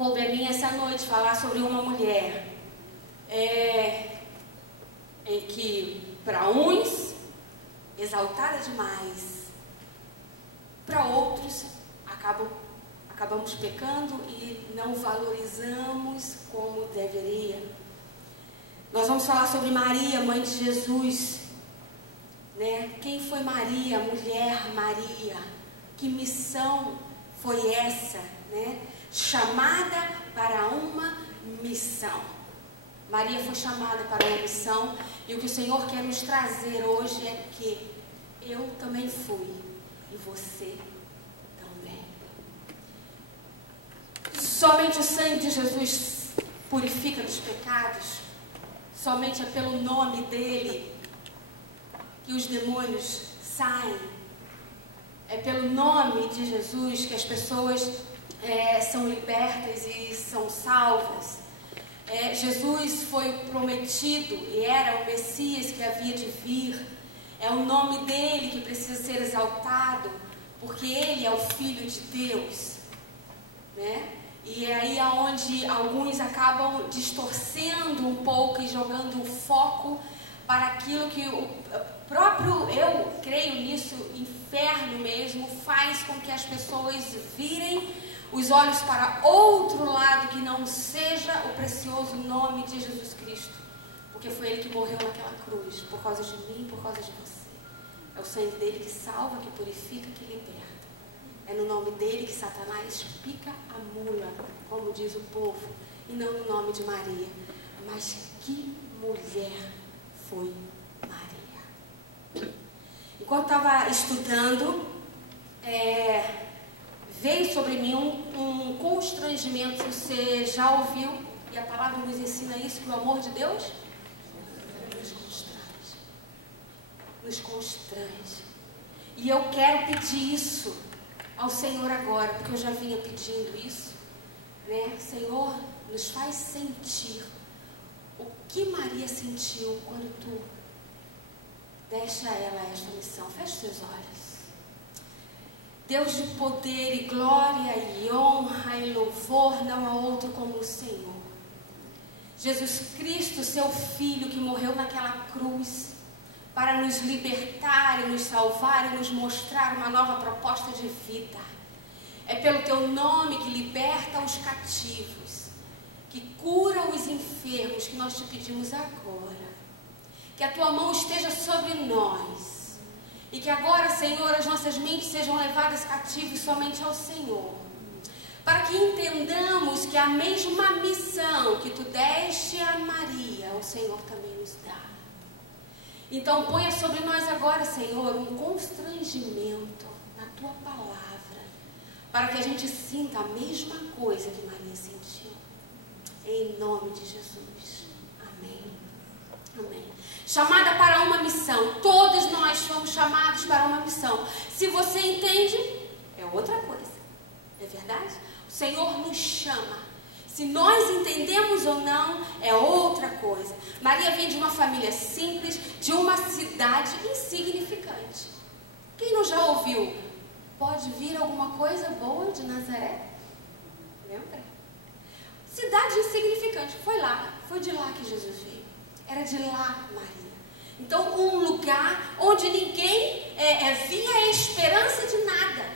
coube a mim essa noite falar sobre uma mulher em que, para uns, exaltada demais, para outros, acabamos pecando e não valorizamos como deveria. Nós vamos falar sobre Maria, mãe de Jesus, né? Quem foi Maria, mulher Maria? Que missão foi essa, né? Chamada para uma missão. Maria foi chamada para uma missão, e o que o Senhor quer nos trazer hoje é que eu também fui e você também. Somente o sangue de Jesus purifica dos pecados. Somente é pelo nome dele que os demônios saem. É pelo nome de Jesus que as pessoas são libertas e são salvas. Jesus foi prometido e era o Messias que havia de vir. É o nome dele que precisa ser exaltado, porque ele é o Filho de Deus, né? E é aí onde alguns acabam distorcendo um pouco e jogando o foco para aquilo que o próprio, eu creio nisso, inferno mesmo, faz com que as pessoas virem os olhos para outro lado que não seja o precioso nome de Jesus Cristo. Porque foi ele que morreu naquela cruz, por causa de mim, por causa de você. É o sangue dele que salva, que purifica, que liberta. É no nome dele que Satanás pica a mula, como diz o povo, e não no nome de Maria. Mas que mulher foi Maria? Enquanto estava estudando, veio sobre mim um constrangimento. Você já ouviu, e a palavra nos ensina isso, que o amor de Deus nos constrange. Nos constrange. E eu quero pedir isso ao Senhor agora, porque eu já vinha pedindo isso, né? Senhor, nos faz sentir o que Maria sentiu quando tu deste a ela esta missão. Feche seus olhos. Deus de poder e glória e honra e louvor, não há outro como o Senhor. Jesus Cristo, seu Filho, que morreu naquela cruz para nos libertar e nos salvar e nos mostrar uma nova proposta de vida. É pelo teu nome que liberta os cativos, que cura os enfermos, que nós te pedimos agora. Que a tua mão esteja sobre nós. E que agora, Senhor, as nossas mentes sejam levadas cativos somente ao Senhor. Para que entendamos que a mesma missão que tu deste a Maria, o Senhor também nos dá. Então ponha sobre nós agora, Senhor, um constrangimento na tua palavra, para que a gente sinta a mesma coisa que Maria sentiu. Em nome de Jesus. Amém. Amém. Chamada para uma missão. Todos nós fomos chamados para uma missão. Se você entende, é outra coisa. É verdade? O Senhor nos chama. Se nós entendemos ou não, é outra coisa. Maria vem de uma família simples, de uma cidade insignificante. Quem não já ouviu? Pode vir alguma coisa boa de Nazaré? Lembra? Cidade insignificante. Foi de lá que Jesus veio. Era de lá, Maria. Então, um lugar onde ninguém via esperança de nada.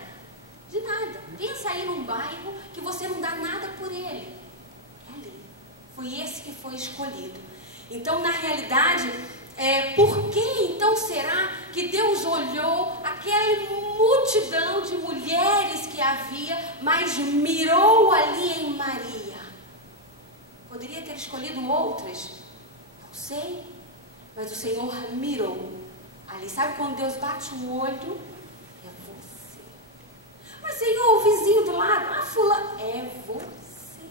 De nada. Pensa aí num bairro que você não dá nada por ele. É ali. Foi esse que foi escolhido. Então, na realidade, por que então será que Deus olhou aquela multidão de mulheres que havia, mas mirou ali em Maria? Poderia ter escolhido outras? Não sei. Mas o Senhor mirou ali. Sabe quando Deus bate o olho? É você. Mas, Senhor, o vizinho do lado, fulano, é você.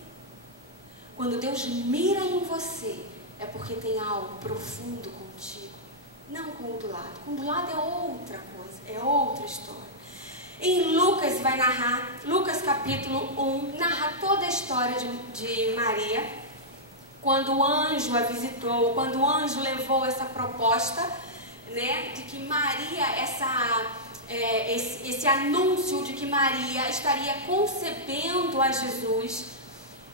Quando Deus mira em você, é porque tem algo profundo contigo. Não com o do lado. Com o do lado é outra coisa, é outra história. Em Lucas vai narrar, Lucas capítulo 1, narra toda a história de Maria. Quando o anjo a visitou, quando o anjo levou essa proposta, né, de que Maria, esse anúncio de que Maria estaria concebendo a Jesus,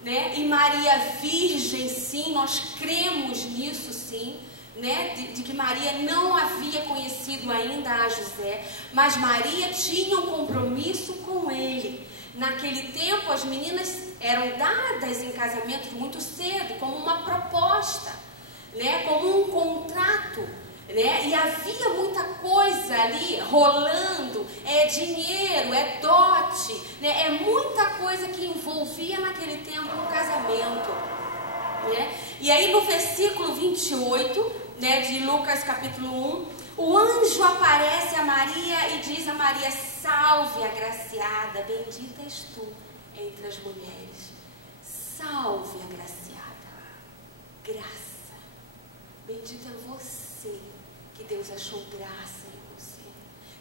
né? E Maria virgem, sim, nós cremos nisso, sim, né? De que Maria não havia conhecido ainda a José, mas Maria tinha um compromisso com ele. Naquele tempo as meninas eram dadas em casamento muito cedo, como uma proposta, né? Como um contrato, né? E havia muita coisa ali rolando, é dinheiro, é dote, né? É muita coisa que envolvia naquele tempo um casamento, né? E aí no versículo 28, né, de Lucas capítulo 1, o anjo aparece a Maria e diz a Maria: salve, agraciada, bendita és tu entre as mulheres. Salve, agraciada, graça, bendita é você, que Deus achou graça em você.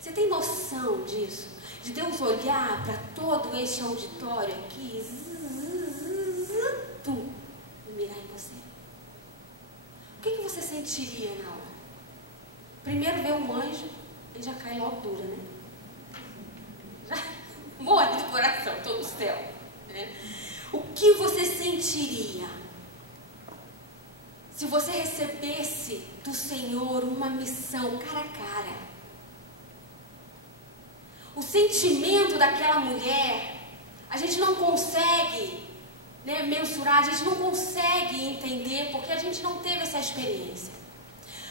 Você tem noção disso? De Deus olhar para todo este auditório aqui e mirar em você? O que você sentiria na hora? Primeiro vê um anjo, ele já cai logo dura, né? Já morre do coração, todo o céu, né? O que você sentiria se você recebesse do Senhor uma missão cara a cara? O sentimento daquela mulher, a gente não consegue, né, mensurar, a gente não consegue entender, porque a gente não teve essa experiência.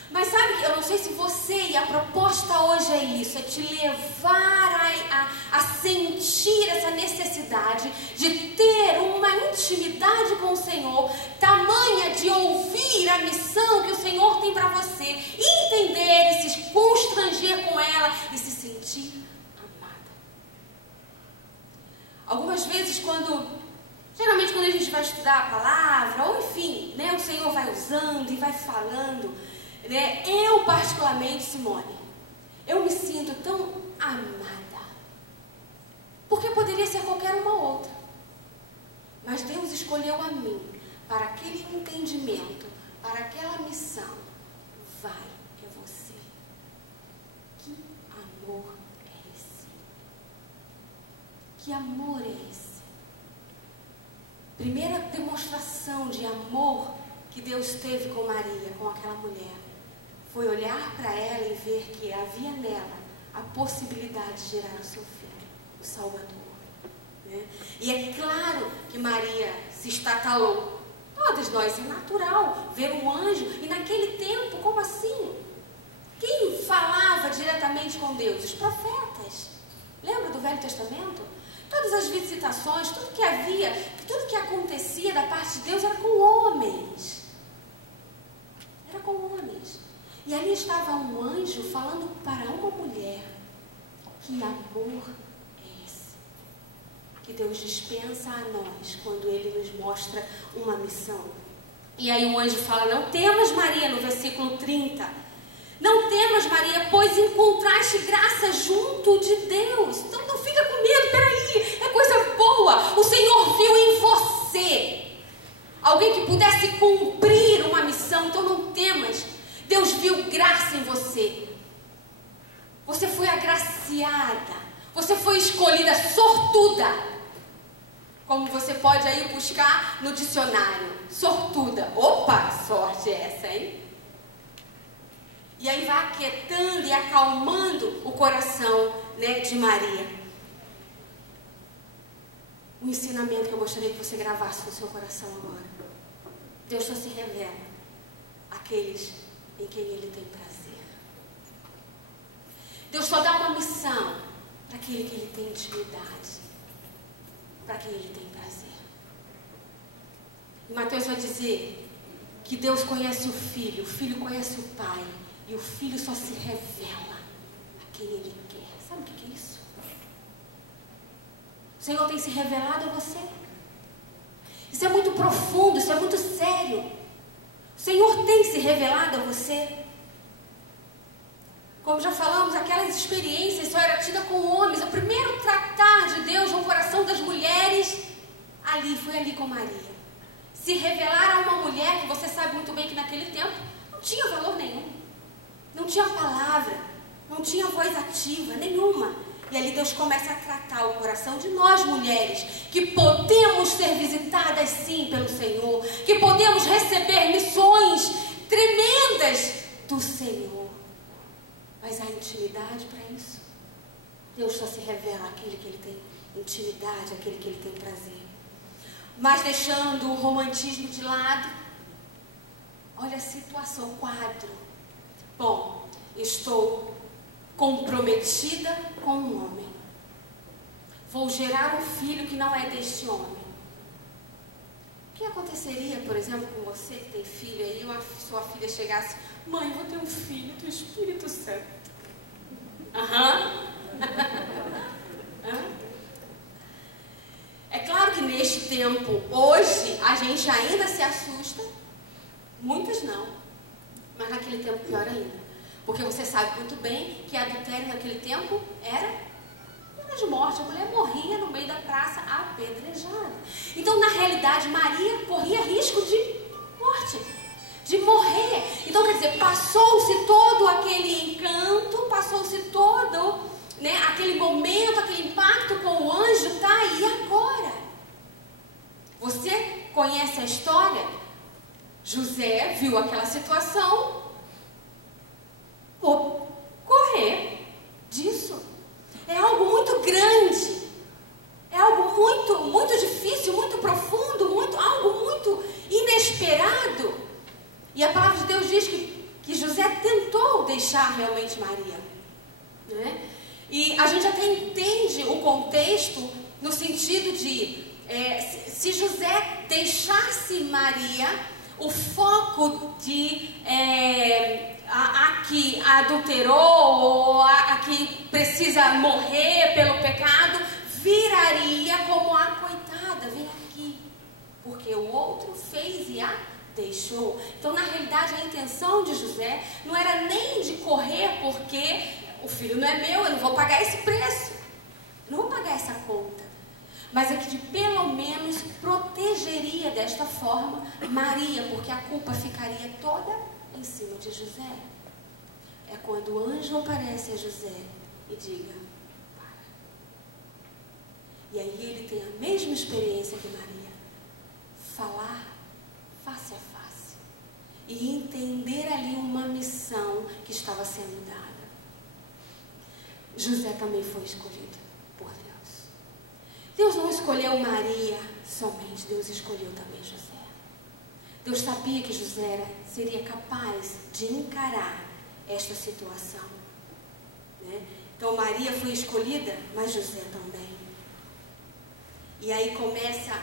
Mas sabe, eu não sei se você, e a proposta hoje é isso, é te levar a sentir essa necessidade de ter uma intimidade com o Senhor, tamanha de ouvir a missão que o Senhor tem para você, entender e se constranger com ela e se sentir amada. Algumas vezes geralmente quando a gente vai estudar a palavra, ou enfim, né, o Senhor vai usando e vai falando, né? Eu particularmente, Simone, eu me sinto tão amada, porque poderia ser qualquer uma outra, mas Deus escolheu a mim para aquele entendimento, para aquela missão. Vai, é você. Que amor é esse? Que amor é esse? Primeira demonstração de amor que Deus teve com Maria, com aquela mulher, foi olhar para ela e ver que havia nela a possibilidade de gerar o seu filho, o Salvador, né? E é claro que Maria se estatalou. Todas nós, é natural ver um anjo. E naquele tempo, como assim? Quem falava diretamente com Deus? Os profetas. Lembra do Velho Testamento? Todas as visitações, tudo que havia, tudo que acontecia da parte de Deus era com homens. Era com homens. E ali estava um anjo falando para uma mulher. Que amor é esse que Deus dispensa a nós quando Ele nos mostra uma missão? E aí o anjo fala: não temas, Maria, no versículo 30. Não temas, Maria, pois encontraste graça junto de Deus. Então não fica com medo, peraí, é coisa boa. O Senhor viu em você alguém que pudesse cumprir uma missão, então não temas. Deus viu graça em você. Você foi agraciada. Você foi escolhida, sortuda. Como você pode aí buscar no dicionário. Sortuda. Opa, sorte é essa, hein? E aí vai aquietando e acalmando o coração, né, de Maria. Um ensinamento que eu gostaria que você gravasse no seu coração agora. Deus só se revela àqueles em quem Ele tem prazer. Deus só dá uma missão para aquele que Ele tem intimidade, para quem Ele tem prazer. E Mateus vai dizer que Deus conhece o Filho conhece o Pai, e o Filho só se revela a quem Ele quer. Sabe o que é isso? O Senhor tem se revelado a você. Isso é muito profundo, isso é muito sério. O Senhor tem se revelado a você. Como já falamos, aquelas experiências só era tida com homens. O primeiro tratar de Deus no coração das mulheres, foi ali com Maria. Se revelar a uma mulher que você sabe muito bem que naquele tempo não tinha valor nenhum. Não tinha palavra, não tinha voz ativa nenhuma. E ali Deus começa a tratar o coração de nós mulheres, que podemos ser visitadas sim pelo Senhor, que podemos receber missões tremendas do Senhor. Mas há intimidade para isso? Deus só se revela àquele que Ele tem intimidade, àquele que Ele tem prazer. Mas deixando o romantismo de lado, olha a situação, o quadro. Bom, estou comprometida com um homem. Vou gerar um filho que não é deste homem. O que aconteceria, por exemplo, com você que tem filho aí, sua filha chegasse: mãe, vou ter um filho do Espírito Santo. É claro que neste tempo, hoje, a gente ainda se assusta. Muitas não. Mas naquele tempo pior ainda. Porque você sabe muito bem que adultério naquele tempo era de morte. A mulher morria no meio da praça apedrejada. Então, na realidade, Maria corria risco de morte, de morrer. Então, quer dizer, passou-se todo aquele encanto, passou-se todo, né, aquele momento, aquele impacto com o anjo, tá? E agora? Você conhece a história? José viu aquela situação, vou correr disso. É algo muito grande, é algo muito, muito difícil, muito profundo, algo muito inesperado. E a palavra de Deus diz que José tentou deixar realmente Maria, né? E a gente até entende o contexto no sentido de, se José deixasse Maria, o foco de a que adulterou ou a que precisa morrer pelo pecado, viraria como a coitada, vem aqui, porque o outro fez e a deixou. Então, na realidade, a intenção de José não era nem de correr, porque o filho não é meu, eu não vou pagar esse preço, eu não vou pagar essa conta. Mas é que de pelo menos protegeria desta forma Maria, porque a culpa ficaria toda em cima de José. É quando o anjo aparece a José e diga: para. E aí ele tem a mesma experiência que Maria, falar face a face e entender ali uma missão que estava sendo dada. José também foi escolhido por Deus. Deus não escolheu Maria somente, Deus escolheu também José. Deus sabia que José seria capaz de encarar esta situação, né? Então Maria foi escolhida, mas José também. E aí começa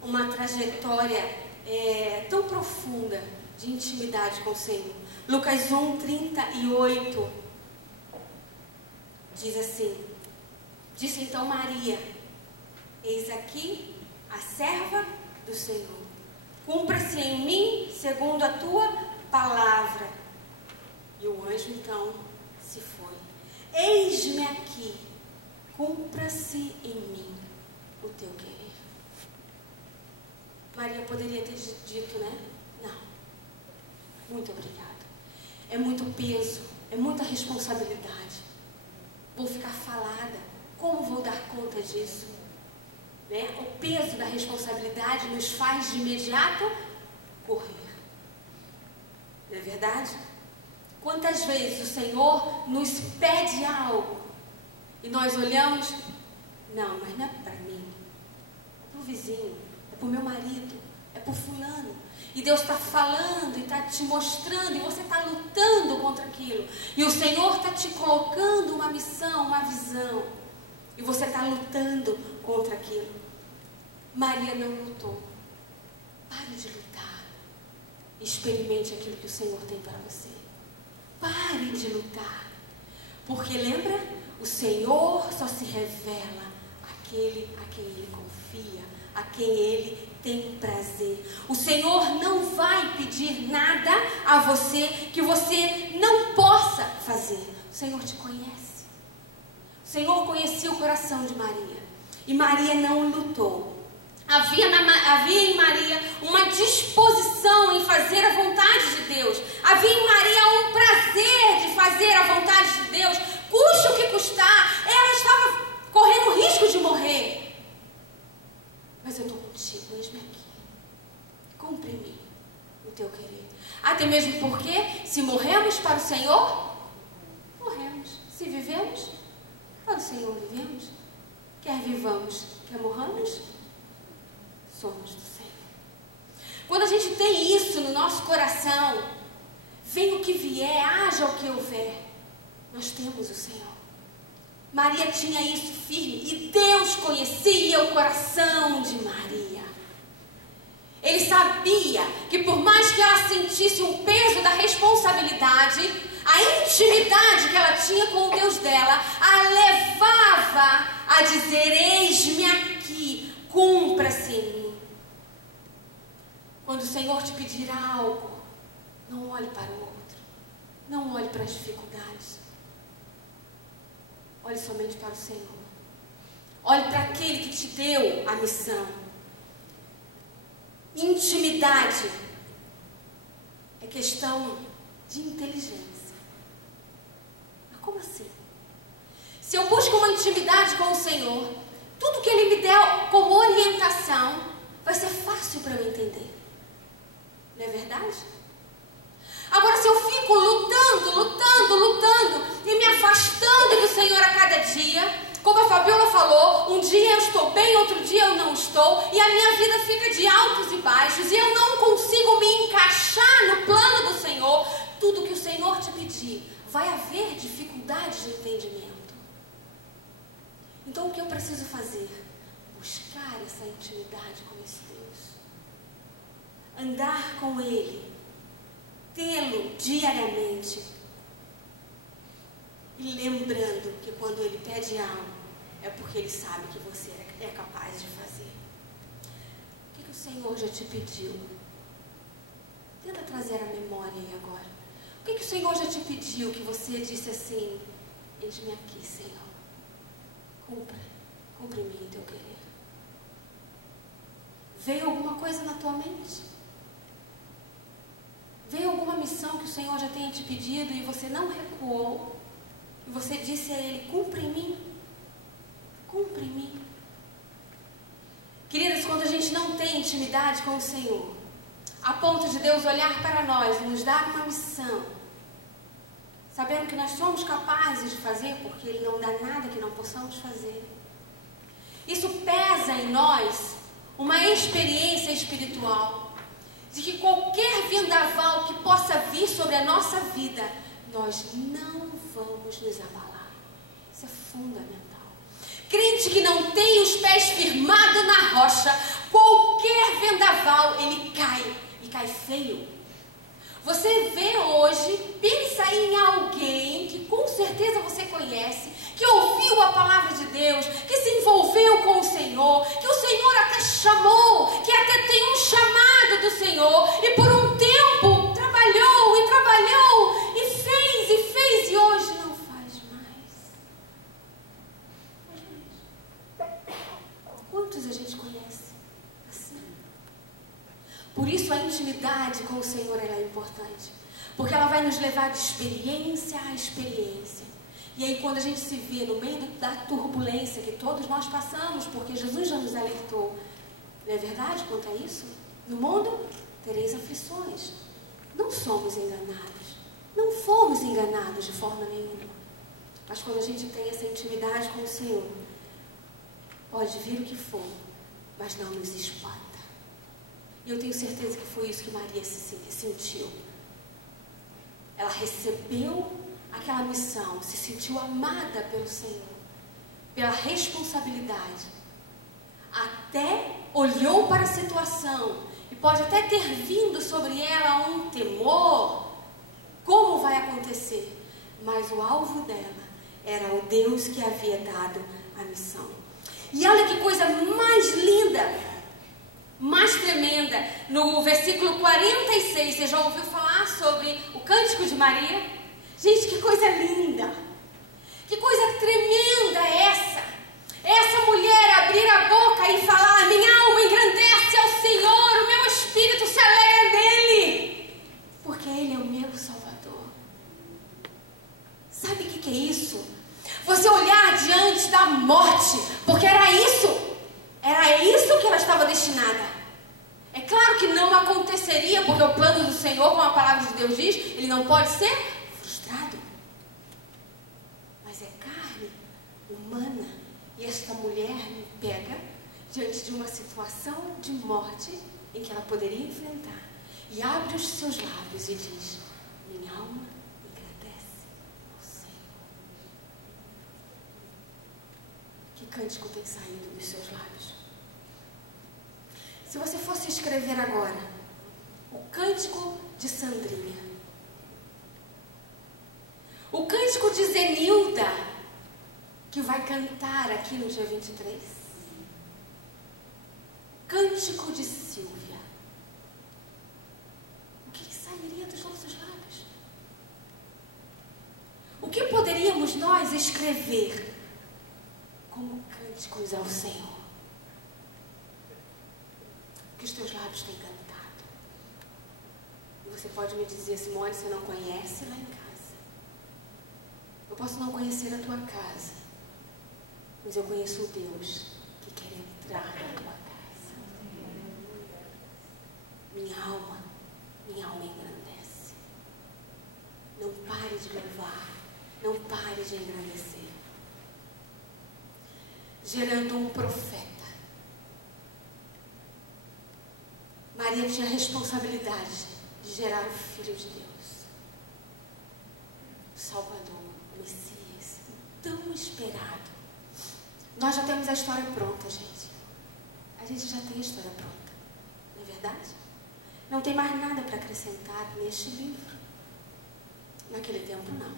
uma trajetória tão profunda de intimidade com o Senhor. Lucas 1:38 diz assim: disse então Maria: eis aqui a serva do Senhor, cumpra-se em mim segundo a tua palavra. E o anjo então se foi. Eis-me aqui, cumpra-se em mim o teu querer. Maria poderia ter dito, né? Não. Muito obrigada. É muito peso, é muita responsabilidade. Vou ficar falada. Como vou dar conta disso? Né? O peso da responsabilidade nos faz de imediato correr. Não é verdade? Quantas vezes o Senhor nos pede algo e nós olhamos: não, mas não é para mim, é para o vizinho, é para o meu marido, é para o fulano. E Deus está falando e está te mostrando, e você está lutando contra aquilo. E o Senhor está te colocando uma missão, uma visão, e você está lutando contra aquilo. Maria não lutou. Pare de lutar. Experimente aquilo que o Senhor tem para você. Pare de lutar. Porque lembra? O Senhor só se revela àquele a quem Ele confia, a quem Ele tem prazer. O Senhor não vai pedir nada a você que você não possa fazer. O Senhor te conhece. O Senhor conhecia o coração de Maria. E Maria não lutou. Havia em Maria uma disposição em fazer a vontade de Deus. Havia em Maria um prazer de fazer a vontade de Deus, custe o que custar. Ela estava Até mesmo porque, se morremos para o Senhor, morremos. Se vivemos, para o Senhor vivemos. Quer vivamos, quer morramos, somos do Senhor. Quando a gente tem isso no nosso coração, venha o que vier, haja o que houver, nós temos o Senhor. Maria tinha isso firme e Deus conhecia o coração de Maria. Ele sabia que por mais que ela sentisse o peso da responsabilidade, a intimidade que ela tinha com o Deus dela a levava a dizer: eis-me aqui, cumpra-se em mim. Quando o Senhor te pedir algo, não olhe para o outro, não olhe para as dificuldades, olhe somente para o Senhor. Olhe para aquele que te deu a missão. Intimidade é questão de inteligência. Mas como assim? Se eu busco uma intimidade com o Senhor, tudo que Ele me der como orientação vai ser fácil para eu entender. Não é verdade? Agora, se eu fico lutando e me afastando do Senhor a cada dia, como a Fabiola falou, um dia eu estou bem, outro dia eu não estou, e a minha vida fica de altos e baixos, e eu não consigo me encaixar no plano do Senhor, tudo que o Senhor te pedir, vai haver dificuldade de entendimento. Então, o que eu preciso fazer? Buscar essa intimidade com esse Deus. Andar com Ele. Tê-lo diariamente. E lembrando que quando Ele pede algo, é porque Ele sabe que você é capaz de fazer. O que o Senhor já te pediu? Tenta trazer a memória aí agora. O que o Senhor já te pediu que você disse assim: eis-me aqui, Senhor. Cumpre em mim o teu querer. Veio alguma coisa na tua mente? Veio alguma missão que o Senhor já tenha te pedido e você não recuou? E você disse a Ele: cumpre em mim. Cumpre em mim. Queridas, quando a gente não tem intimidade com o Senhor, a ponto de Deus olhar para nós e nos dar uma missão, sabendo que nós somos capazes de fazer, porque Ele não dá nada que não possamos fazer, isso pesa em nós uma experiência espiritual, de que qualquer vendaval que possa vir sobre a nossa vida, nós não vamos nos abalar. Isso é fundamental. Crente que não tem os pés firmados na rocha, qualquer vendaval, ele cai, e cai feio. Você vê hoje, pensa em alguém que com certeza você conhece, que ouviu a palavra de Deus, que se envolveu com o Senhor, que o Senhor até chamou, que até tem um chamado do Senhor, e por um tempo trabalhou e fez, e hoje não faz mais. Quantos a gente conhece assim? Por isso a intimidade com o Senhor ela é importante, porque ela vai nos levar de experiência a experiência. E aí quando a gente se vê no meio da turbulência que todos nós passamos, porque Jesus já nos alertou, não é verdade quanto a isso? No mundo tereis aflições. Não somos enganados, não fomos enganados de forma nenhuma. Mas quando a gente tem essa intimidade com o Senhor, pode vir o que for, mas não nos espanta. E eu tenho certeza que foi isso que Maria se sentiu. Ela recebeu aquela missão, se sentiu amada pelo Senhor, pela responsabilidade, até olhou para a situação, e pode até ter vindo sobre ela um temor, como vai acontecer, mas o alvo dela era o Deus que havia dado a missão. E olha que coisa mais linda, mais tremenda, no versículo 46, você já ouviu falar sobre o Cântico de Maria? Gente, que coisa linda, que coisa tremenda é essa. Essa mulher abrir a boca e falar: minha alma engrandece ao Senhor, o meu espírito se alegra nele, porque Ele é o meu Salvador. Sabe o que é isso? Você olhar diante da morte, porque era isso que ela estava destinada. É claro que não não aconteceria, porque o plano do Senhor, como a palavra de Deus diz, ele não pode ser frustrado. Mas é carne humana. E esta mulher me pega diante de uma situação de morte em que ela poderia enfrentar. E abre os seus lábios e diz: minha alma engrandece ao Senhor. Que cântico tem saído dos seus lábios? Se você fosse escrever agora o cântico de Sandrinha, o cântico de Zenilda, que vai cantar aqui no dia 23, cântico de Silvia, o que sairia dos nossos lábios? O que poderíamos nós escrever como cânticos ao Senhor? Que os teus lábios têm cantado. E você pode me dizer: Simone, você não conhece lá em casa. Eu posso não conhecer a tua casa, mas eu conheço o Deus que quer entrar na tua casa. Minha alma engrandece. Não pare de louvar, não pare de engrandecer. Gerando um profeta. Maria tinha a responsabilidade de gerar o Filho de Deus, o Salvador, o Messias, tão esperado. Nós já temos a história pronta, gente. A gente já tem a história pronta, não é verdade? Não tem mais nada para acrescentar neste livro. Naquele tempo, não.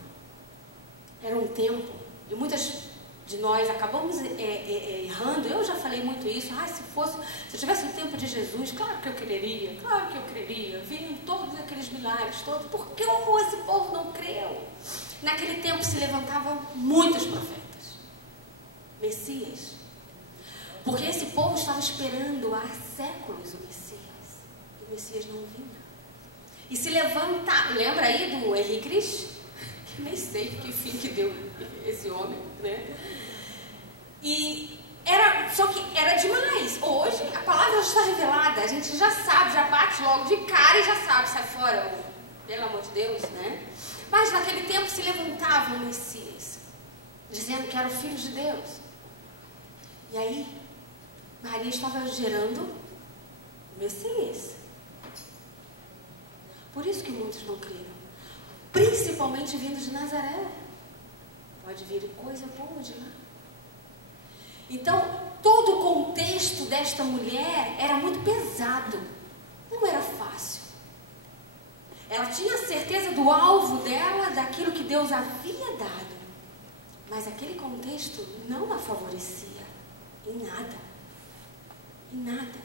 Era um tempo, e muitas de nós acabamos errando. Eu já falei muito isso. Se eu tivesse o tempo de Jesus, claro que eu creria, viam todos aqueles milagres todos. Por que esse povo não creu? Naquele tempo se levantavam muitos profetas, Messias, porque esse povo estava esperando há séculos o Messias, e o Messias não vinha. E se levantava, lembra aí do Henri Cris? Que nem sei que fim que deu esse homem, né? Só que era demais. Hoje a palavra já está revelada, a gente já sabe, já bate logo de cara e já sabe, sai fora, pelo amor de Deus, né? Mas naquele tempo se levantava o Messias, dizendo que era o Filho de Deus. E aí Maria estava gerando o Messias. Por isso que muitos não creram, principalmente vindo de Nazaré. Pode vir coisa boa de lá. Então, todo o contexto desta mulher era muito pesado. Não era fácil. Ela tinha certeza do alvo dela, daquilo que Deus havia dado. Mas aquele contexto não a favorecia. Em nada. Em nada.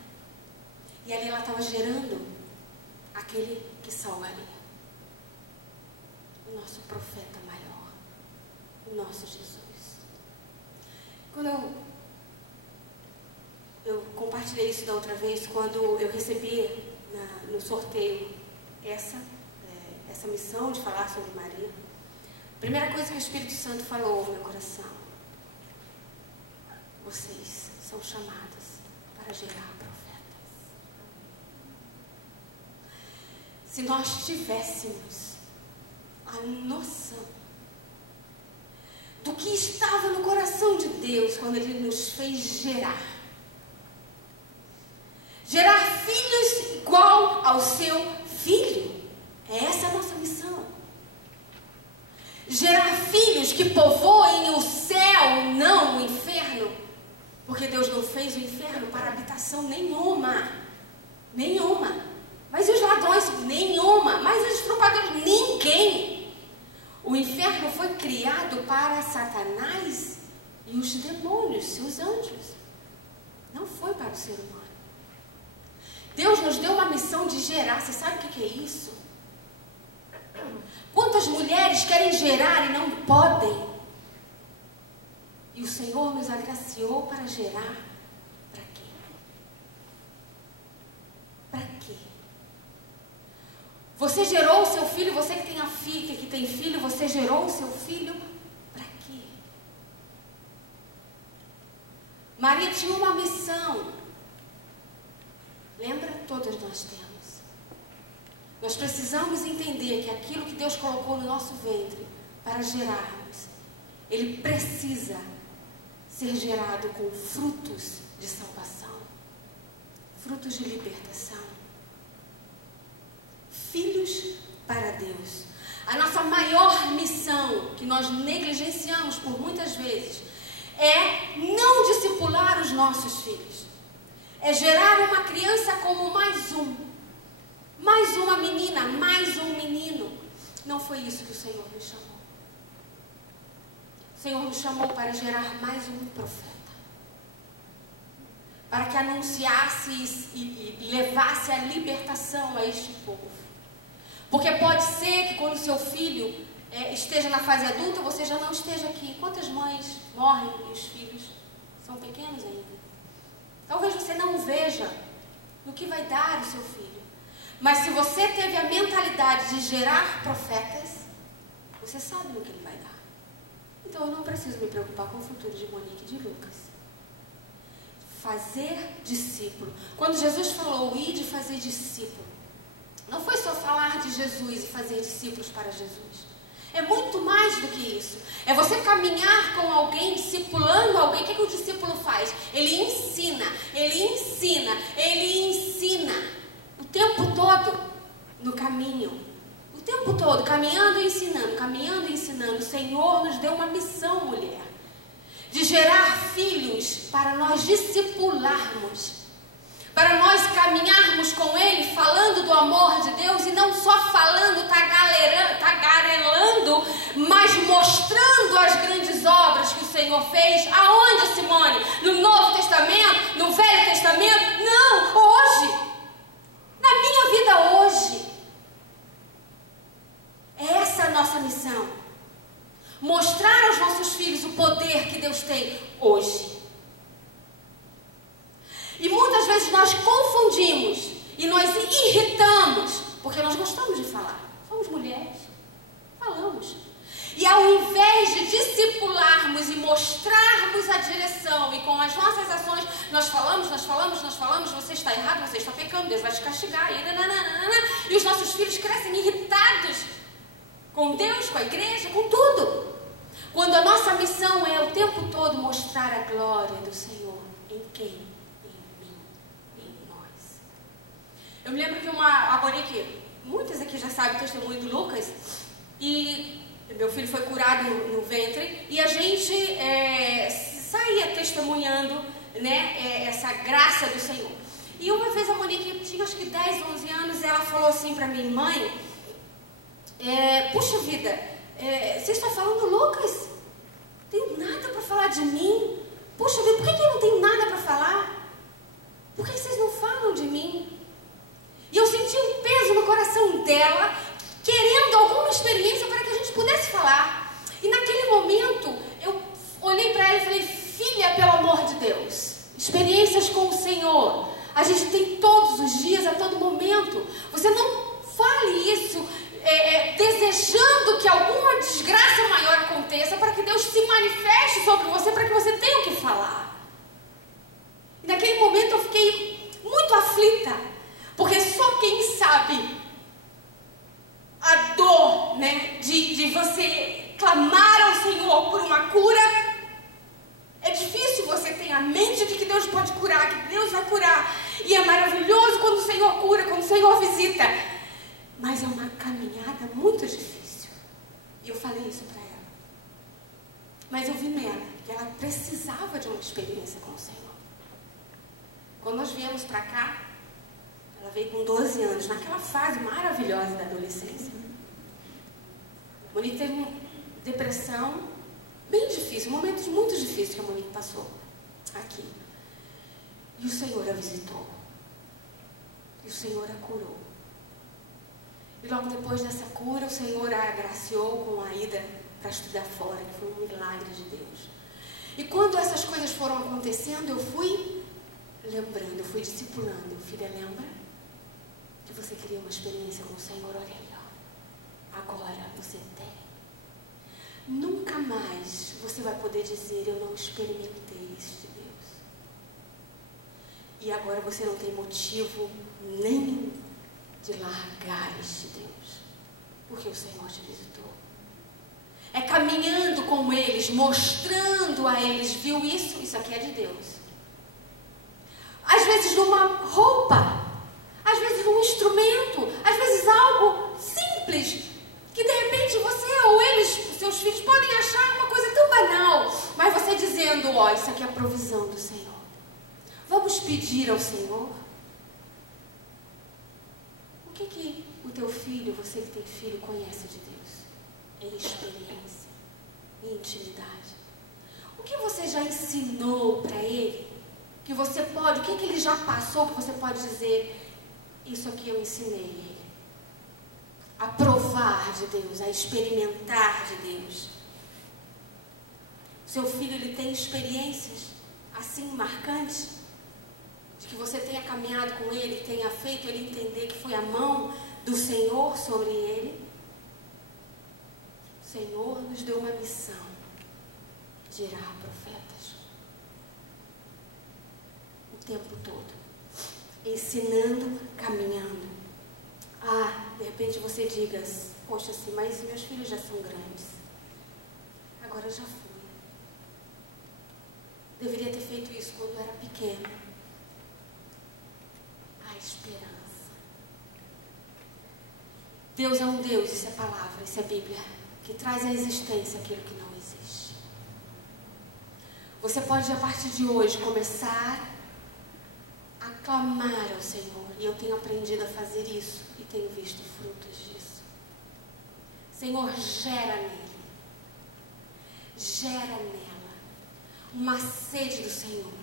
E ali ela estava gerando aquele que salvaria. O nosso profeta maior. O nosso Jesus. Quando eu compartilhei isso da outra vez, quando eu recebi no sorteio essa missão de falar sobre Maria, a primeira coisa que o Espírito Santo falou no meu coração: vocês são chamados para gerar profetas. Se nós tivéssemos a noção do que estava no coração de Deus quando Ele nos fez gerar filhos igual ao seu Filho, essa é a nossa missão. Gerar filhos que povoem o céu, não o inferno, porque Deus não fez o inferno para habitação nenhuma. Mas e os ladrões? Nenhuma. Mas os estupradores? Ninguém. O inferno foi criado para Satanás e os demônios, seus anjos. Não foi para o ser humano. Deus nos deu uma missão de gerar. Você sabe o que é isso? Quantas mulheres querem gerar e não podem? E o Senhor nos agraciou para gerar. Para quê? Para quê? Você gerou o seu filho, você que tem a filha, que tem filho, você gerou o seu filho para quê? Maria tinha uma missão. Lembra? Todos nós temos. Nós precisamos entender que aquilo que Deus colocou no nosso ventre para gerarmos, ele precisa ser gerado com frutos de salvação, frutos de libertação, filhos para Deus. A nossa maior missão, que nós negligenciamos por muitas vezes, é não discipular os nossos filhos. É gerar uma criança como mais uma menina, mais um menino. Não foi isso que o Senhor me chamou. O Senhor me chamou para gerar mais um profeta, para que anunciasse e levasse a libertação a este povo. Porque pode ser que quando o seu filho esteja na fase adulta, você já não esteja aqui. Quantas mães morrem e os filhos são pequenos ainda? Talvez você não o veja no que vai dar o seu filho. Mas se você teve a mentalidade de gerar profetas, você sabe no que ele vai dar. Então eu não preciso me preocupar com o futuro de Monique e de Lucas. Fazer discípulo. Quando Jesus falou, ir de fazer discípulo, não foi só falar de Jesus e fazer discípulos para Jesus. É muito mais do que isso. É você caminhar com alguém, discipulando alguém. O que o discípulo faz? Ele ensina, ele ensina, ele ensina. O tempo todo no caminho. O tempo todo, caminhando e ensinando, caminhando e ensinando. O Senhor nos deu uma missão, mulher, de gerar filhos para nós discipularmos. Para nós caminharmos com Ele, falando do amor de Deus, e não só falando, tagarelando, mas mostrando as grandes obras que o Senhor fez. Aonde, Simone? No Novo Testamento? No Velho Testamento? Não, hoje. Na minha vida hoje. É essa a nossa missão. Mostrar aos nossos filhos o poder que Deus tem hoje. E muitas vezes nós confundimos e nós irritamos, porque nós gostamos de falar. Somos mulheres, falamos. E ao invés de discipularmos e mostrarmos a direção, e com as nossas ações, nós falamos, você está errado, você está pecando, Deus vai te castigar, e os nossos filhos crescem irritados com Deus, com a igreja, com tudo. Quando a nossa missão é o tempo todo mostrar a glória do Senhor em quem? Eu me lembro que a Monique, muitas aqui já sabem o testemunho do Lucas, e meu filho foi curado no ventre, e a gente saía testemunhando, né, essa graça do Senhor. E uma vez a Monique tinha acho que 10, 11 anos, ela falou assim para mim, mãe, puxa vida, você está falando Lucas? Tenho nada para falar de mim? Puxa vida, por que eu não tenho nada para falar? Por que vocês não falam de mim? E eu senti um peso no coração dela, querendo alguma experiência para que a gente pudesse falar. E naquele momento, eu olhei para ela e falei, filha, pelo amor de Deus, experiências com o Senhor, a gente tem todos os dias, a todo momento. Você não fale isso desejando que alguma desgraça maior aconteça, para que Deus se manifeste sobre você, para que você tenha o que falar. E naquele momento eu fiquei muito aflita. Porque só quem sabe a dor, né, de você clamar ao Senhor por uma cura, é difícil você ter a mente de que Deus pode curar, que Deus vai curar. E é maravilhoso quando o Senhor cura, quando o Senhor visita. Mas é uma caminhada muito difícil. E eu falei isso para ela. Mas eu vi nela que ela precisava de uma experiência com o Senhor. Quando nós viemos para cá, ela veio com 12 anos, naquela fase maravilhosa da adolescência. Monique teve uma depressão bem difícil, momentos muito difíceis que a Monique passou aqui. E o Senhor a visitou. E o Senhor a curou. E logo depois dessa cura, o Senhor a agraciou com a ida para estudar fora, que foi um milagre de Deus. E quando essas coisas foram acontecendo, eu fui lembrando, eu fui discipulando. Filha, lembra que você queria uma experiência com o Senhor? Olha aí, ó. Agora você tem. Nunca mais você vai poder dizer, eu não experimentei isso de Deus. E agora você não tem motivo nenhum de largares de Deus, porque o Senhor te visitou. É caminhando com eles, mostrando a eles, viu isso? Isso aqui é de Deus. Às vezes numa roupa, às vezes num instrumento, às vezes algo simples, que de repente você ou eles, seus filhos, podem achar uma coisa tão banal, mas você dizendo, ó, isso aqui é a provisão do Senhor. Vamos pedir ao Senhor. O que o teu filho, você que tem filho, conhece de Deus? Em experiência, em intimidade. O que você já ensinou para ele? Que você pode, o que ele já passou, que você pode dizer, isso aqui eu ensinei ele. A provar de Deus, a experimentar de Deus. Seu filho, ele tem experiências assim marcantes, de que você tenha caminhado com ele, tenha feito ele entender que foi a mão do Senhor sobre ele. O Senhor nos deu uma missão: gerar profetas o tempo todo, ensinando, caminhando. De repente você diga, poxa, assim, mas meus filhos já são grandes, agora já fui. Deveria ter feito isso quando era pequeno. A esperança. Deus é um Deus, isso é palavra, isso é Bíblia, que traz à existência aquilo que não existe. Você pode, a partir de hoje, começar a clamar ao Senhor. E eu tenho aprendido a fazer isso e tenho visto frutos disso. Senhor, gera nele, gera nela uma sede do Senhor,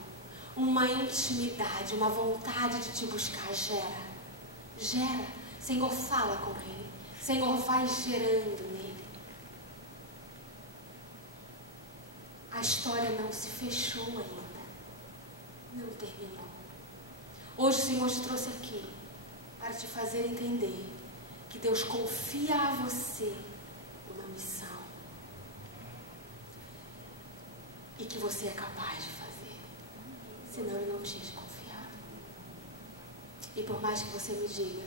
uma intimidade, uma vontade de te buscar. Gera. Senhor, fala com ele. Senhor, vai gerando nele. A história não se fechou ainda, não terminou. Hoje o Senhor te trouxe aqui para te fazer entender que Deus confia a você uma missão e que você é capaz de fazer, senão Ele não tinha te confiado. E por mais que você me diga,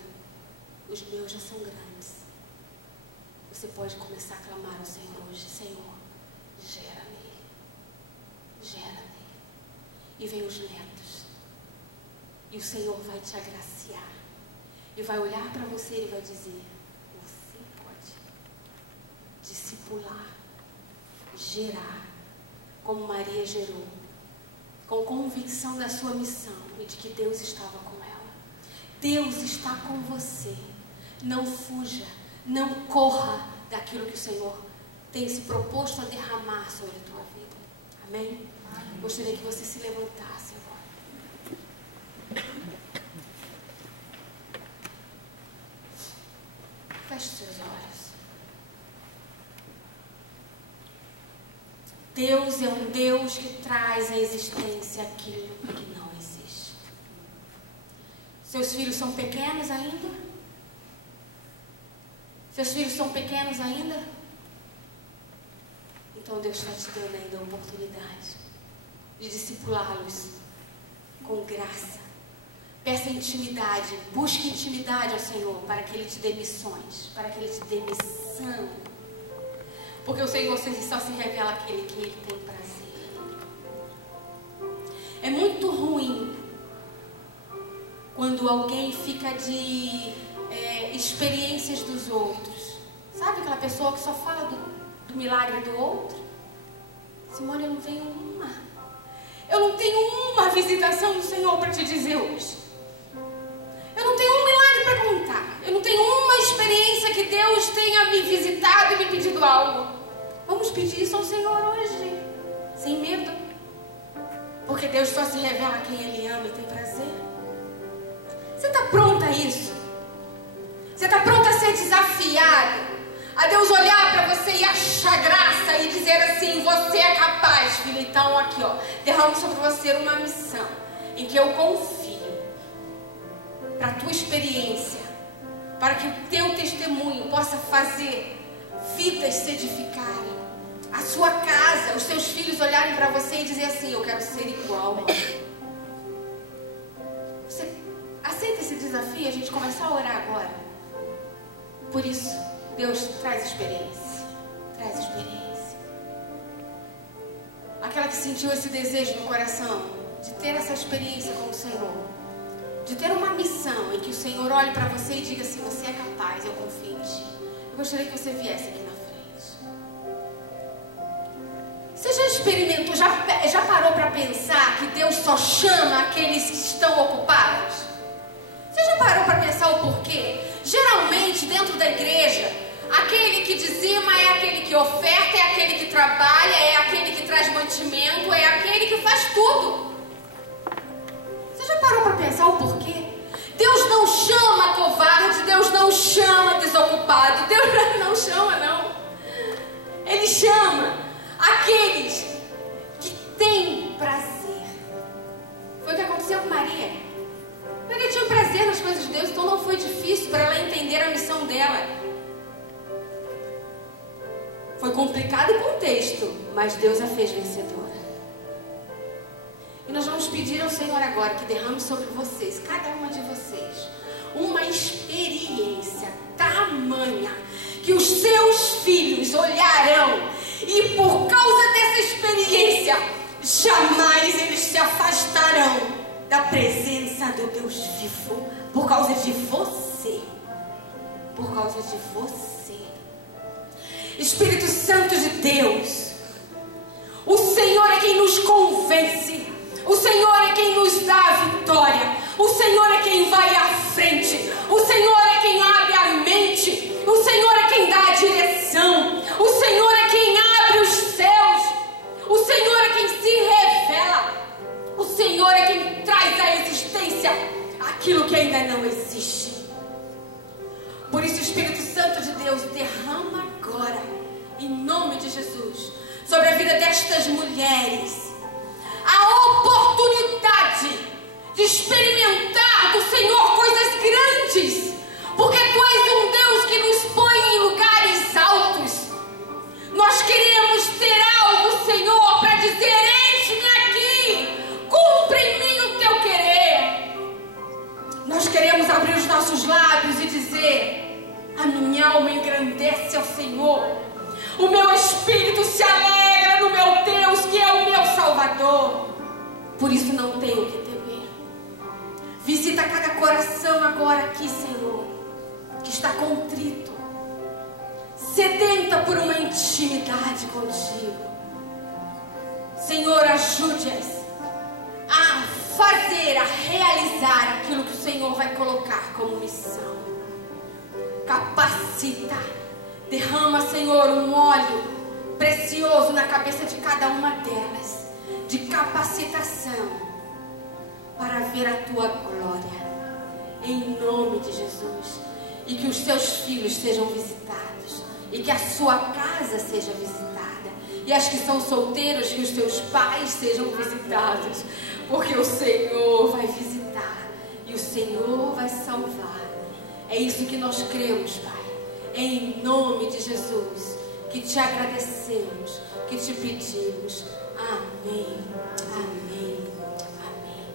os meus já são grandes, você pode começar a clamar ao Senhor hoje: Senhor, gera nele, e vem os netos. E o Senhor vai te agraciar. E vai olhar para você e vai dizer: você pode discipular, gerar, como Maria gerou, com convicção da sua missão e de que Deus estava com ela. Deus está com você. Não fuja, não corra daquilo que o Senhor tem se proposto a derramar sobre a tua vida. Amém? Amém. Gostaria que você se levantasse agora. Feche seus olhos. Deus é um Deus que traz à existência aquilo que não existe. Seus filhos são pequenos ainda? Seus filhos são pequenos ainda? Então Deus está te dando ainda a oportunidade de discipulá-los com graça. Peça intimidade, busque intimidade ao Senhor para que Ele te dê missões, para que Ele te dê missão. Porque o Senhor só se revela aquele que Ele tem prazer. É muito ruim quando alguém fica de experiências dos outros. Sabe aquela pessoa que só fala do milagre do outro? Simone, eu não tenho uma. Eu não tenho uma visitação do Senhor para te dizer hoje. Eu não tenho um milagre para contar. Eu não tenho uma experiência que Deus tenha me visitado e me pedido algo. Vamos pedir isso ao Senhor hoje, sem medo. Porque Deus só se revela a quem Ele ama e tem prazer. Você está pronta a isso? Você está pronta a ser desafiado? A Deus olhar para você e achar graça e dizer assim: você é capaz, filho. Então aqui, ó, derramo sobre você uma missão em que eu confio, para a tua experiência, para que o teu testemunho possa fazer vidas se edificarem, a sua casa, os seus filhos olharem para você e dizer assim: eu quero ser igual. Você aceita esse desafio? desafio a gente começar a orar agora. Por isso, Deus traz experiência. Traz experiência. Aquela que sentiu esse desejo no coração de ter essa experiência com o Senhor, de ter uma missão em que o Senhor olhe para você e diga assim: você é capaz, eu confio em ti. Eu gostaria que você viesse aqui na frente. Você já experimentou, já parou para pensar que Deus só chama aqueles que estão ocupados? Você já parou para pensar o porquê? Geralmente, dentro da igreja, aquele que dizima é aquele que oferta, é aquele que trabalha, é aquele que traz mantimento, é aquele que faz tudo. Você já parou para pensar o porquê? Deus não chama covarde, Deus não chama desocupado, Deus não chama, não. Ele chama aqueles que têm prazer. Foi o que aconteceu com Maria. Maria tinha prazer nas coisas de Deus, então não foi difícil para ela entender a missão dela. Foi complicado o contexto, mas Deus a fez vencedora. E nós vamos pedir ao Senhor agora que derrame sobre vocês, cada uma de vocês, uma experiência tamanha que os seus filhos olharão e por causa dessa experiência jamais eles se afastarão da presença do Deus vivo, por causa de você, por causa de você. Espírito Santo de Deus, o Senhor é quem nos convence, o Senhor é quem nos dá a vitória, o Senhor é quem vai à frente, o Senhor é quem abre a mente, o Senhor é quem dá a direção, o Senhor é quem abre os céus, o Senhor é quem se revela, o Senhor é quem traz à existência aquilo que ainda não existe. Por isso, Espírito Santo de Deus, derrama agora, em nome de Jesus, sobre a vida destas mulheres, a oportunidade de experimentar do Senhor coisas grandes, porque Tu és um Deus que nos põe em lugares altos. Nós queremos ter algo, Senhor, para dizer: eis-me aqui, cumpre em mim o Teu querer. Nós queremos abrir os nossos lábios e dizer: a minha alma engrandece ao Senhor, o meu espírito se alegra no meu Deus, que é o meu Salvador. Por isso não tenho o que temer. Visita cada coração agora aqui, Senhor, que está contrito, sedenta por uma intimidade contigo. Senhor, ajude-as a fazer, a realizar aquilo que o Senhor vai colocar como missão. Capacita, derrama, Senhor, um óleo precioso na cabeça de cada uma delas, de capacitação para ver a Tua glória, em nome de Jesus. E que os Teus filhos sejam visitados, e que a sua casa seja visitada, e as que são solteiros, que os Teus pais sejam visitados, porque o Senhor vai visitar e o Senhor vai salvar. É isso que nós cremos, Pai, em nome de Jesus, que Te agradecemos, que Te pedimos. Amém, amém, amém.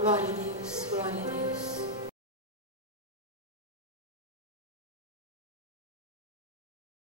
Glória a Deus, glória a Deus.